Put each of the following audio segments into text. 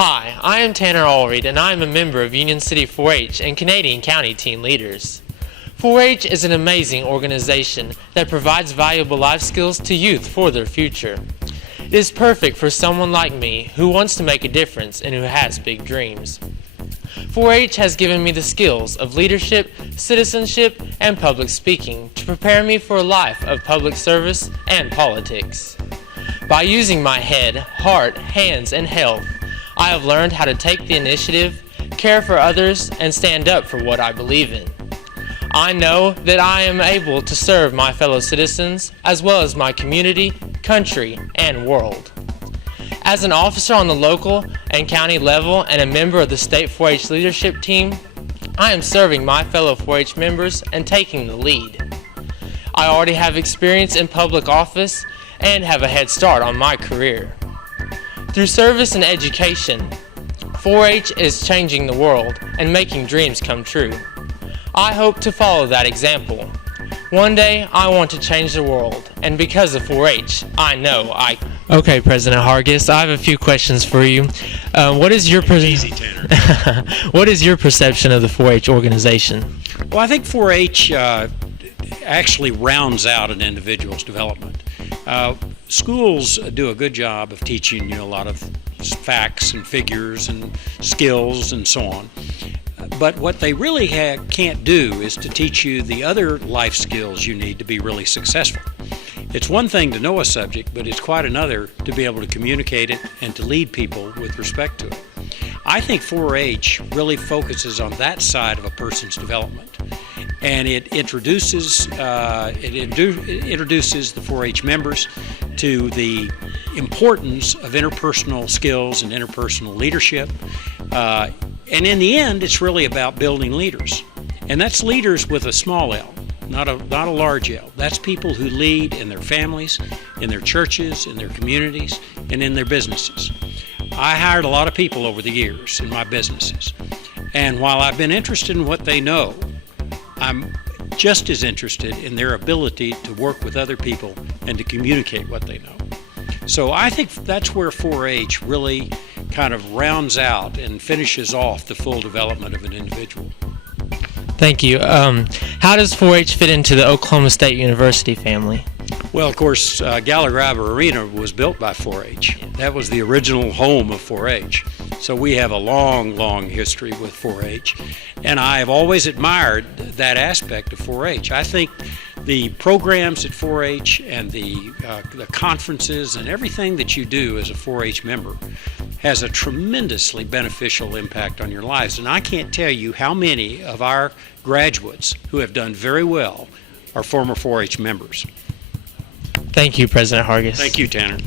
Hi, I am Tanner Allreed, and I am a member of Union City 4-H and Canadian County Teen Leaders. 4-H is an amazing organization that provides valuable life skills to youth for their future. It is perfect for someone like me who wants to make a difference and who has big dreams. 4-H has given me the skills of leadership, citizenship, and public speaking to prepare me for a life of public service and politics. By using my head, heart, hands, and health, I have learned how to take the initiative, care for others, and stand up for what I believe in. I know that I am able to serve my fellow citizens as well as my community, country, and world. As an officer on the local and county level and a member of the state 4-H leadership team, I am serving my fellow 4-H members and taking the lead. I already have experience in public office and have a head start on my career. Through service and education, 4-H is changing the world and making dreams come true. I hope to follow that example. One day, I want to change the world, and because of 4-H, I know I... Okay, President Hargis, I have a few questions for you. What is your Easy, Tanner. What is your perception of the 4-H organization? Well, I think 4-H actually rounds out an individual's development. Schools do a good job of teaching you a lot of facts and figures and skills and so on. But what they really can't do is to teach you the other life skills you need to be really successful. It's one thing to know a subject, but it's quite another to be able to communicate it and to lead people with respect to it. I think 4-H really focuses on that side of a person's development. And it introduces the 4-H members to the importance of interpersonal skills and interpersonal leadership. And in the end, it's really about building leaders. And that's leaders with a small L, not a large L. That's people who lead in their families, in their churches, in their communities, and in their businesses. I hired a lot of people over the years in my businesses. And while I've been interested in what they know, I'm just as interested in their ability to work with other people and to communicate what they know. So I think that's where 4-H really kind of rounds out and finishes off the full development of an individual. Thank you. How does 4-H fit into the Oklahoma State University family? Well, of course, Gallagher Arena was built by 4-H. That was the original home of 4-H. So we have a long, long history with 4-H. And I have always admired that aspect of 4-H. I think the programs at 4-H and the conferences and everything that you do as a 4-H member has a tremendously beneficial impact on your lives. And I can't tell you how many of our graduates who have done very well are former 4-H members. Thank you, President Hargis. Thank you, Tanner.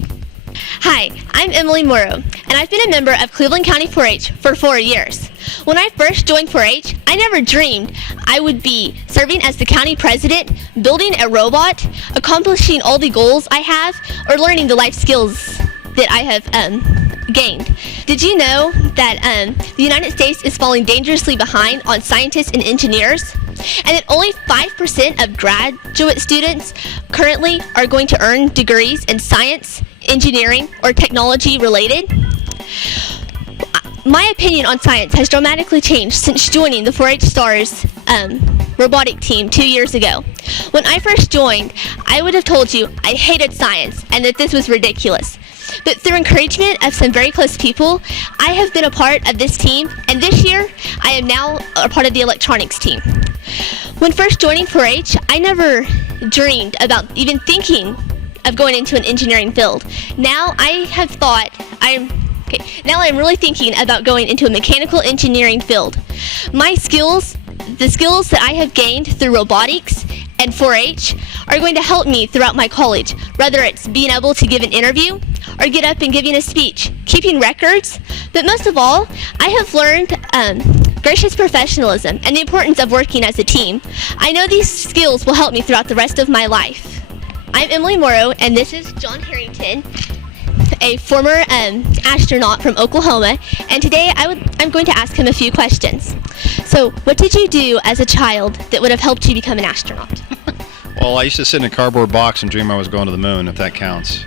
Hi, I'm Emily Morrow, and I've been a member of Cleveland County 4-H for 4 years. When I first joined 4-H, I never dreamed I would be serving as the county president, building a robot, accomplishing all the goals I have, or learning the life skills that I have gained. Did you know that the United States is falling dangerously behind on scientists and engineers? And that only 5% of graduate students currently are going to earn degrees in science, engineering, or technology related? My opinion on science has dramatically changed since joining the 4-H Stars robotic team 2 years ago. When I first joined, I would have told you I hated science and that this was ridiculous. But through encouragement of some very close people, I have been a part of this team, and this year, I am now a part of the electronics team. When first joining 4-H, I never dreamed about even thinking of going into an engineering field. Now I'm really thinking about going into a mechanical engineering field. The skills that I have gained through robotics and 4-H are going to help me throughout my college, whether it's being able to give an interview or get up and giving a speech, keeping records. But most of all, I have learned gracious professionalism and the importance of working as a team. I know these skills will help me throughout the rest of my life. I'm Emily Morrow, and this is John Harrington, a former astronaut from Oklahoma, and today I'm going to ask him a few questions. So, what did you do as a child that would have helped you become an astronaut? Well, I used to sit in a cardboard box and dream I was going to the moon, if that counts.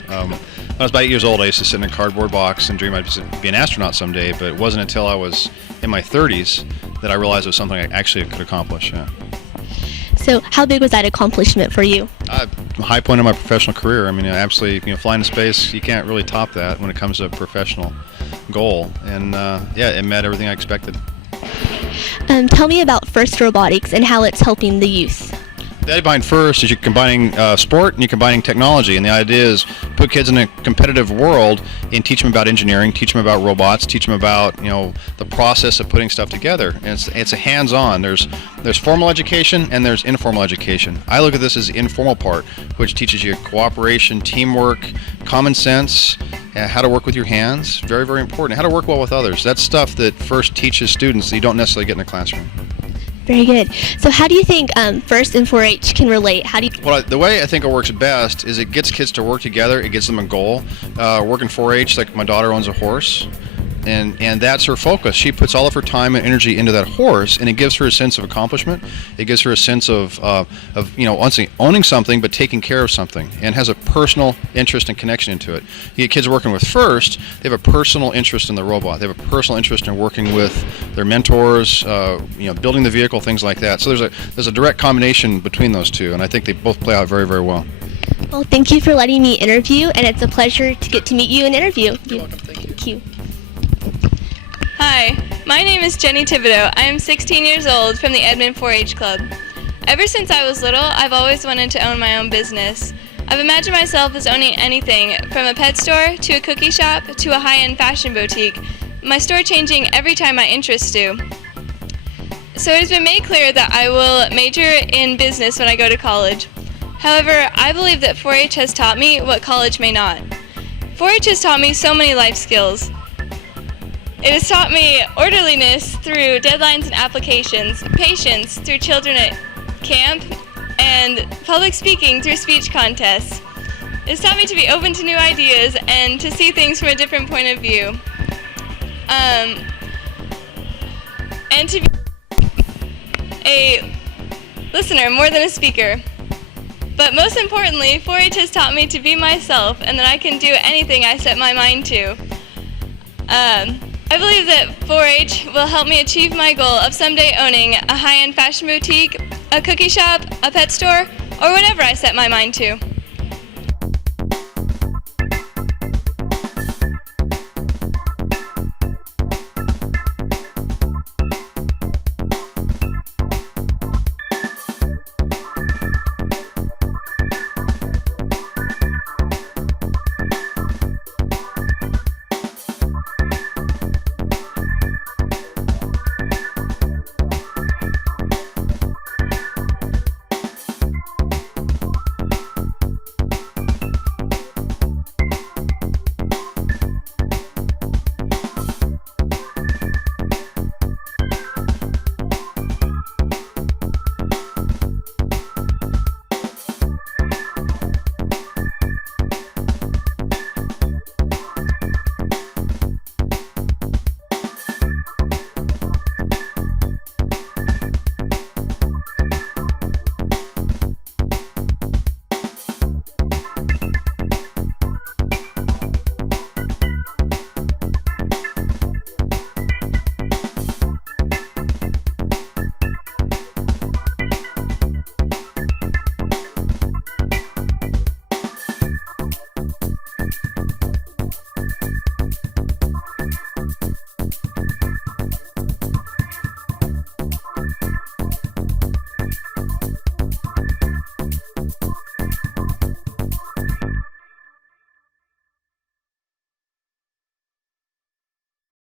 When I was about 8 years old, I used to sit in a cardboard box and dream I'd be an astronaut someday, but it wasn't until I was in my 30s that I realized it was something I actually could accomplish. Yeah. So how big was that accomplishment for you? High point of my professional career. I mean, absolutely, flying to space, you can't really top that when it comes to a professional goal. And yeah, it met everything I expected. Tell me about FIRST Robotics and how it's helping the youth. The idea behind FIRST is you're combining sport and you're combining technology, and the idea is put kids in a competitive world and teach them about engineering, teach them about robots, teach them about the process of putting stuff together. And it's a hands-on. There's formal education and there's informal education. I look at this as the informal part, which teaches you cooperation, teamwork, common sense, how to work with your hands. Very, very important. How to work well with others. That's stuff that FIRST teaches students that you don't necessarily get in a classroom. Very good. So how do you think FIRST and 4-H can relate? Well, the way I think it works best is it gets kids to work together. It gives them a goal. Working 4-H, like my daughter owns a horse, and that's her focus. She puts all of her time and energy into that horse, and it gives her a sense of accomplishment. It gives her a sense of owning something, but taking care of something, and has a personal interest and connection into it. You get kids working with FIRST, they have a personal interest in the robot. They have a personal interest in working with their mentors, building the vehicle, things like that. So there's a direct combination between those two, and I think they both play out very, very well. Well, thank you for letting me interview, and it's a pleasure to get to meet you and interview. You're welcome. Thank you. Hi, my name is Jenny Thibodeau. I am 16 years old from the Edmond 4-H Club. Ever since I was little, I've always wanted to own my own business. I've imagined myself as owning anything, from a pet store to a cookie shop to a high-end fashion boutique, my store changing every time my interests do. So it has been made clear that I will major in business when I go to college. However, I believe that 4-H has taught me what college may not. 4-H has taught me so many life skills. It has taught me orderliness through deadlines and applications, patience through children at camp, and public speaking through speech contests. It has taught me to be open to new ideas and to see things from a different point of view. And to be a listener more than a speaker. But most importantly, 4-H has taught me to be myself and that I can do anything I set my mind to. I believe that 4-H will help me achieve my goal of someday owning a high-end fashion boutique, a cookie shop, a pet store, or whatever I set my mind to.